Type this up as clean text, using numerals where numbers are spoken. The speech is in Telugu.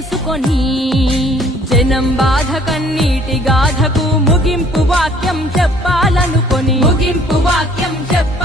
తెలుసుకొని జనం బాధ కన్నీటి గాథకు ముగింపు వాక్యం చెప్పాలనుకొని ముగింపు వాక్యం చెప్ప